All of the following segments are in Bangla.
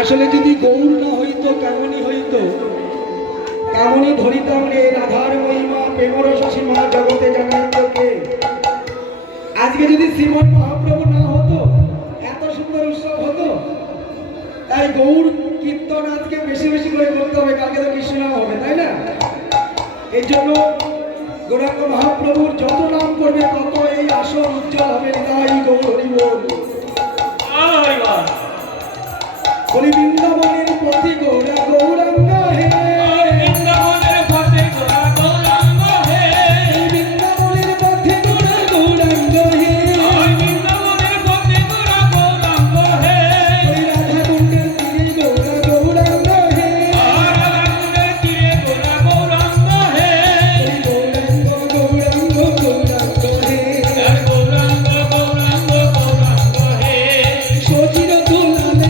আসলে যদি গৌর না হইতো কেমনই হইতো, কেমনই ধরিতাম রে রাধার মহিমা প্রেমরস সীমা জগতে জানাইতো কে। আজকে যদি শ্রীমন মহাপ্রভু না হতো এত সুন্দর উৎসব হতো। তাই গৌর কীর্তন আজকে বেশি বেশি করে করতে হবে, কালকে তো কৃষ্ণনাম হবে, তাই না? এই জন্য গৌরাঙ্গ মহাপ্রভুর যত নাম করবে তত এই আসন উজ্জ্বল হবে। তাই গৌর হরি বল। বলি বৃন্দাবনের পথে গৌরা গৌরাঙ্গ হে, বৃন্দাবনের পথে গৌরা গৌরাঙ্গ হে, বৃন্দাবনের পথে গৌরা গৌরাঙ্গ হে, বৃন্দাবনের পথে গৌরা গৌরাঙ্গ হে, ওই রাধাকুণ্ডের তীরে গৌরা গৌরাঙ্গ হে, রাধাকুণ্ডের তীরে গৌরা গৌরাঙ্গ হে, গৌরাঙ্গ গৌরাঙ্গ গৌরাঙ্গ হে, গৌরাঙ্গ গৌরাঙ্গ গৌরাঙ্গ হে, সচির দোলালে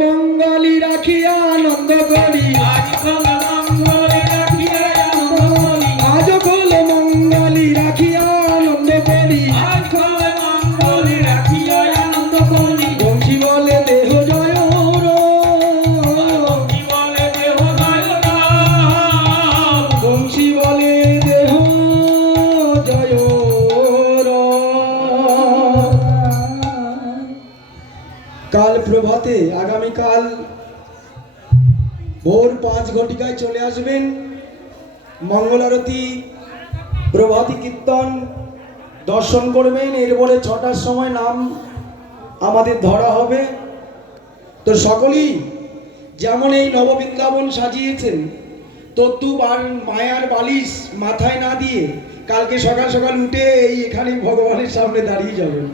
মঙ্গলি রাখিয়া আনন্দ করি, আজ খোল মঙ্গলি রাখিয়া আনন্দ করি, বংশী বলে দেহ জয় বংশী বলে দেহ জয়। কাল প্রভাতে আগামীকাল ভোর 5 ঘটিকায় চলে আসবেন। মঙ্গল আরতি প্রভাতী কীর্তন দর্শন করবেন। এরপরে 6টার সময় নাম আমাদের ধরা হবে। তো সকলেই যেমন এই নববৃন্দাবন সাজিয়েছেন তদ্রূপ আর মায়ার বালিশ মাথায় না দিয়ে কালকে সকাল সকাল উঠে এই এখানে ভগবানের সামনে দাঁড়িয়ে যাবেন।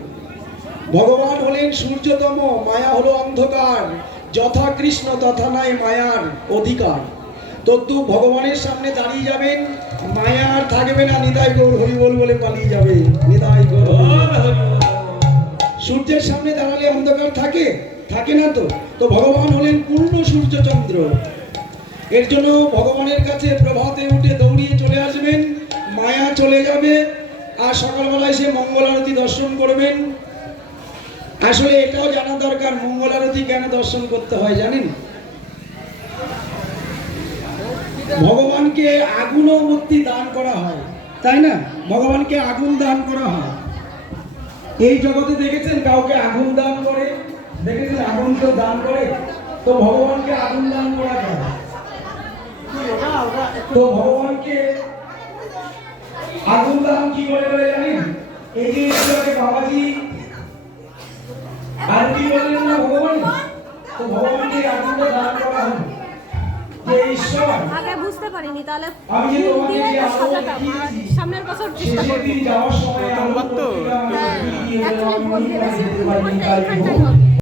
ভগবান হলেন সূর্যতম, মায়া হলো অন্ধকার। যথা কৃষ্ণ তথা নাই মায়ার অধিকার। তদ্রূপ ভগবানের সামনে দাঁড়িয়ে যাবেন, মায়া আর থাকবে না। নিতাই গৌর হরিবল বলে পালিয়ে যাবে। নিতাই গৌর। সূর্যের সামনে দাঁড়ালে অন্ধকার থাকে? থাকে না তো। তো ভগবান হলেন পূর্ণ সূর্যচন্দ্র। এর জন্য ভগবানের কাছে প্রভাতে উঠে দৌড়িয়ে চলে আসবেন, মায়া চলে যাবে। আর সকালবেলায় সে মঙ্গল আরতি দর্শন করবেন। আসলে এটাও জানা দরকার, মঙ্গল আরতি কেন দর্শন করতে হয় জানেন? ভগবানকে আগুনবর্তী দান করা হয়। তাই না? ভগবানকে আগুন দান করা হয়। এই জগতে দেখেছেন কাউকে আগুন দান করে? দেখেছেন আগুন কেউ দান করে? তো ভগবানকে আগুন দান করা যায়। তো ভগবানকে আগুন দান কি করে জানেন? এই যে ঈশ্বরকে বাবাজি আর কি বললেন না ভগবান, তো ভগবানকে আগুনটা দান করা হয়। যে ঈশ্বর আগে বুঝতে পারিনি, তাহলে আমি যে তোমাকে যে আলো সাজাতাম, আর দেখিয়েছি, সামনের বছর চেষ্টা শেষের করবো। দিন যাওয়ার সময় আলো প্রথমবার তো পত্রিকা আমি হ্যাঁ, দিয়ে actually দিলাম, আমি ভেবেছি বাড়িতে পুজোটা বাড়ি এখানটাই হবে।